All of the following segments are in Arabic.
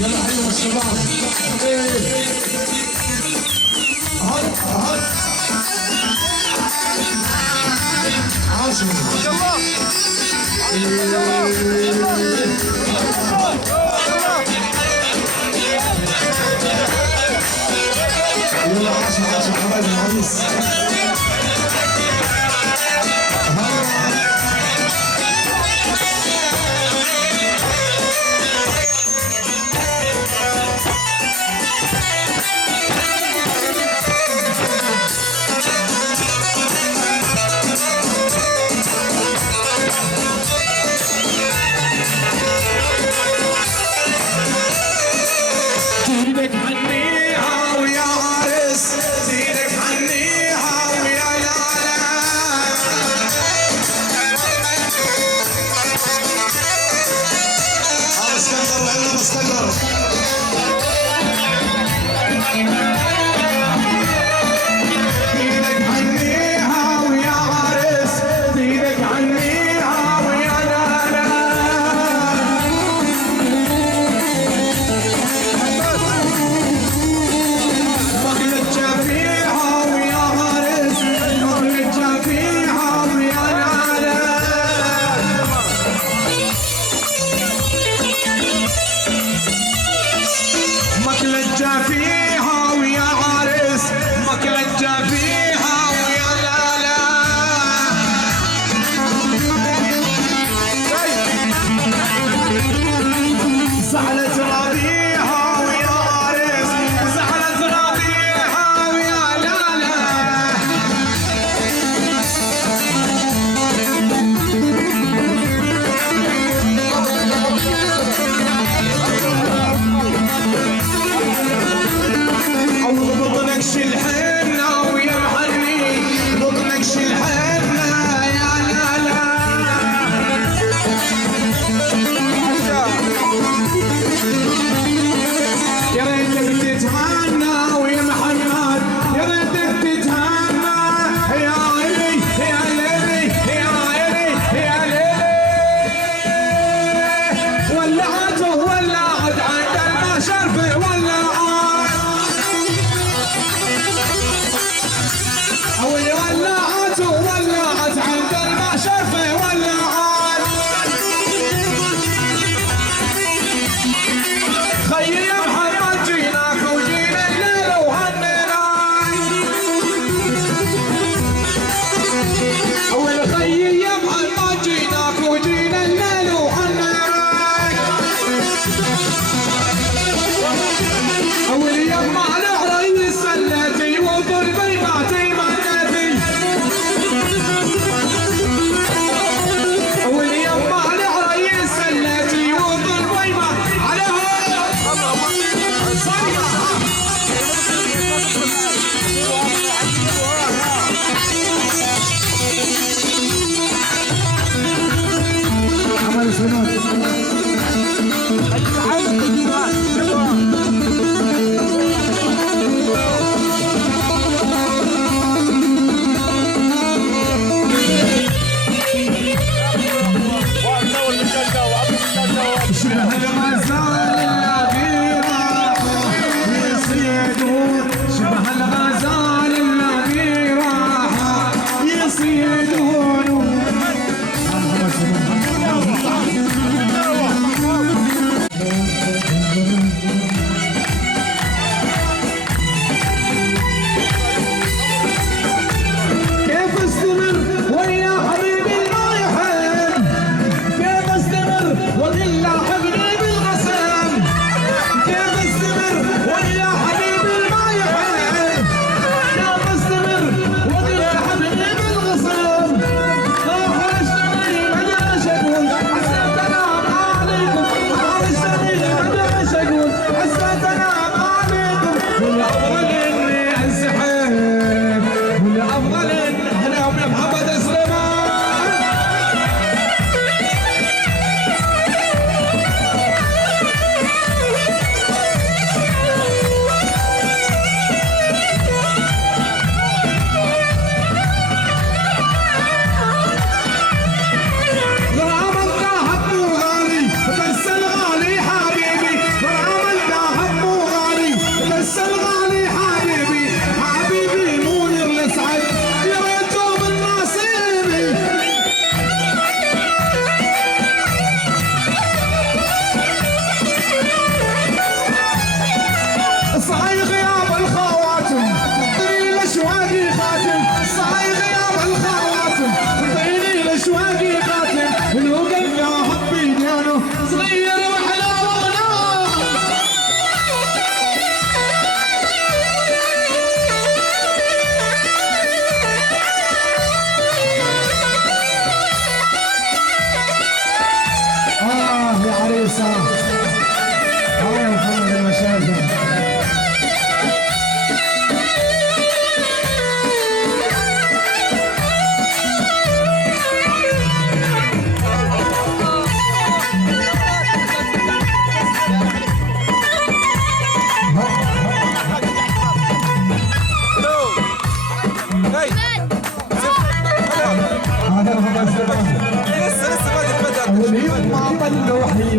يلا حلو الشباب. هات هات عاشوا ما شاء الله. يلا عاشوا حبايبي العريس.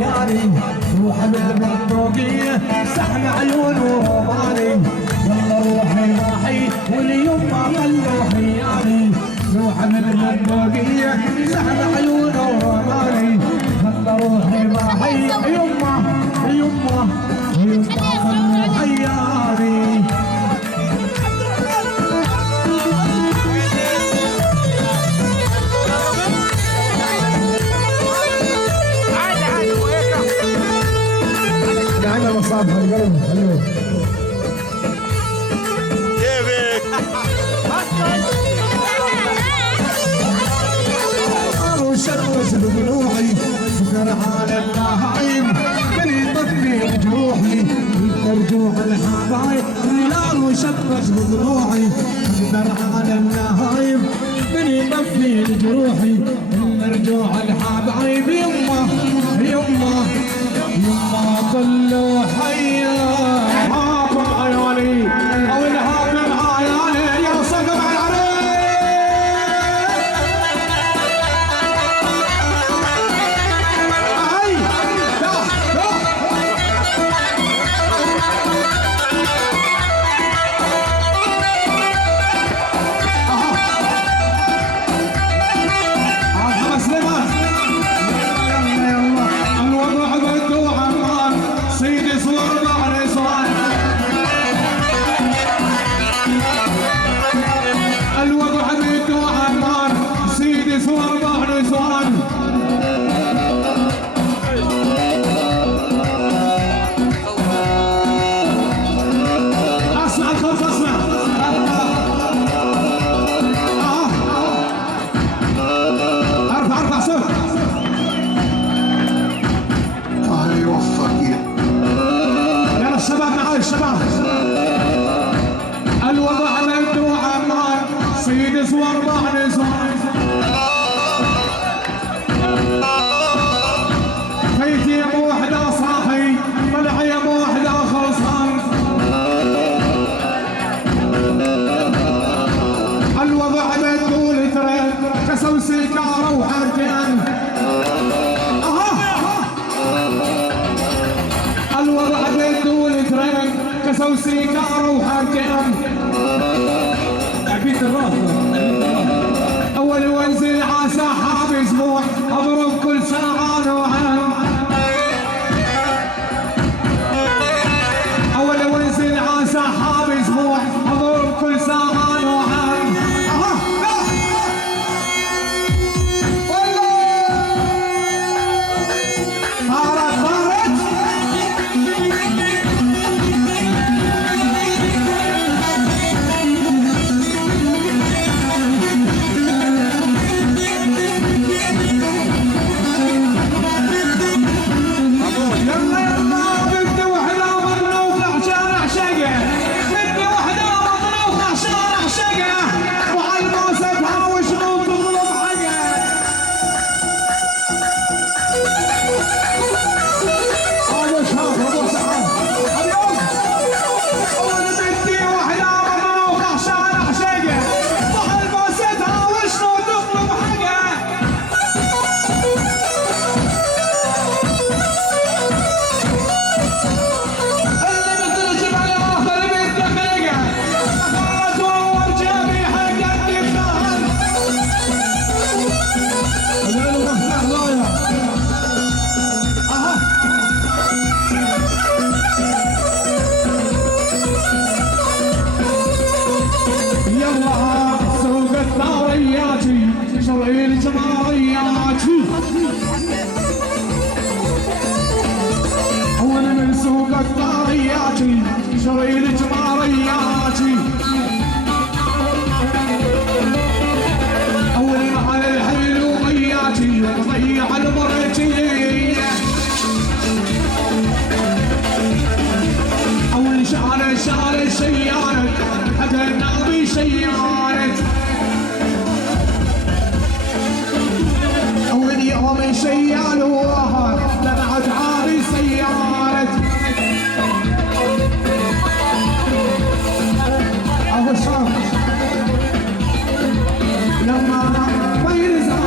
عيالي روح بالبندقية سحب عيونه روماني يلا روحي راحي واليوم ما خلوا حيالي روح بالبندقية سحب عيونه روماني يلا روحي راحي يما يما يما خلوا حيالي عندنا مصاب القلب حلو كيفك؟ وشرس بضلوعي سكر على النهايم بني طفي جروحي مرجوع الحبايب الهلال وشبس بضلوعي سكر على النهايم بني طفي جروحي مرجوع الحبايب يما يما يما كله حيا حاكم عيالي او الحاكم عيالي يا صقم على العريس اي لا محمد سليمان الوضع بده عمان سيدي صور على صوان الوضع بده عمان سيدي صور على صوان اسمع الخوف اسمع ارفع صوت الله يوفقك يلا الشباب معاي الشباب الوضع بده عمان سيدي صور بعد صور بيتي يا ابو وحده صاحي طلع يا ابو وحده خلصان الوضع بده لترين كسو سيكاره وحركان الوضع بده لترين كسو سيكاره وحركان عبيد الرافضه اول وانزل على سحاب اسبوع اضرب كل ساعه نوعين اول وانزل على سحاب اسبوع اضرب كل ساعه نوعين شرعي الجمارياتي أول من سوق الطارياتي شرعي الجمارياتي أول على الحلوياتي وضيع المرتي أول شعر سيارة حتى النبي سيارة أول يوم سيارة وهر لمعت عاري سيارة أبو صاف لما بيرزع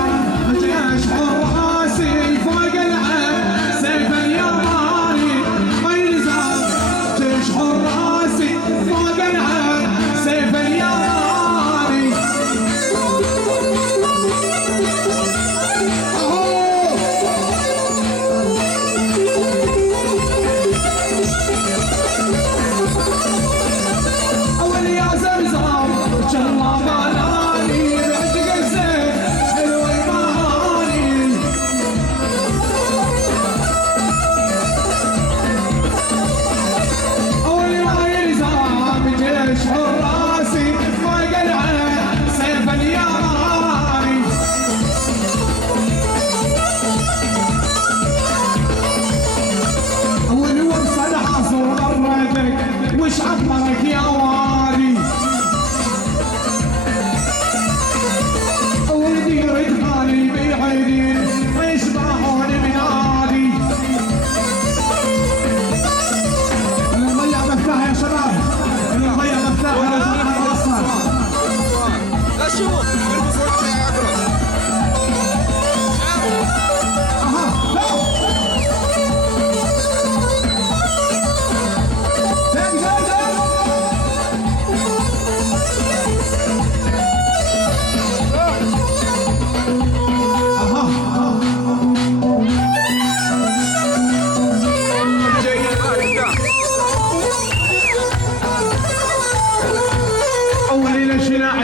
جيش حراسي فوق العين سيف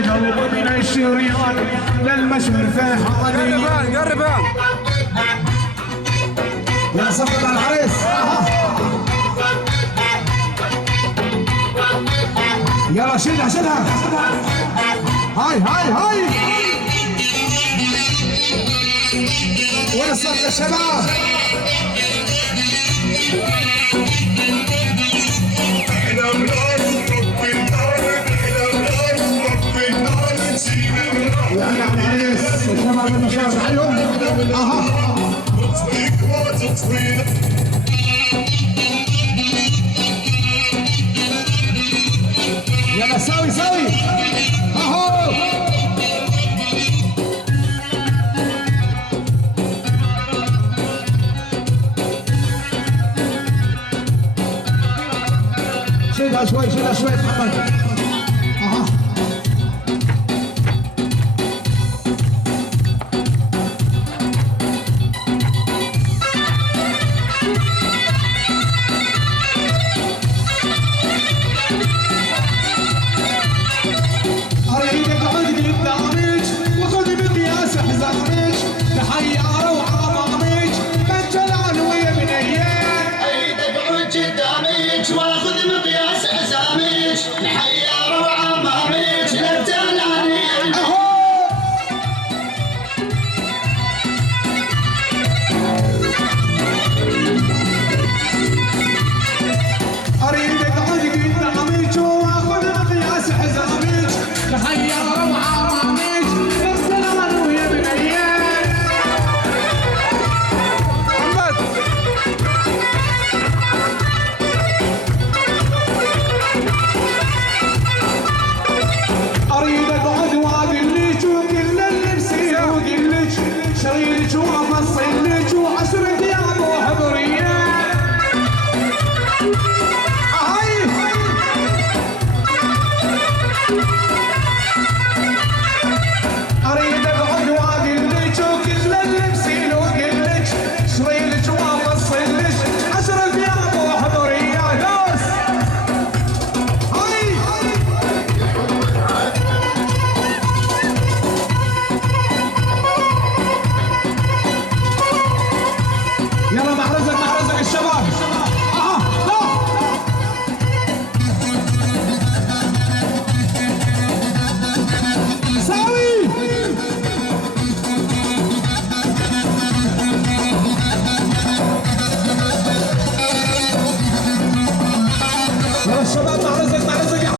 القلب من الشريان للمشهر فيحاني. قرب يا صفقة على العريس. يلا شيلها شيلها. هاي وين الصف يا شباب؟ يعني على العريس الشباب المشاهد عليهم. يلا سوي اهو. شيلها شوي محمد.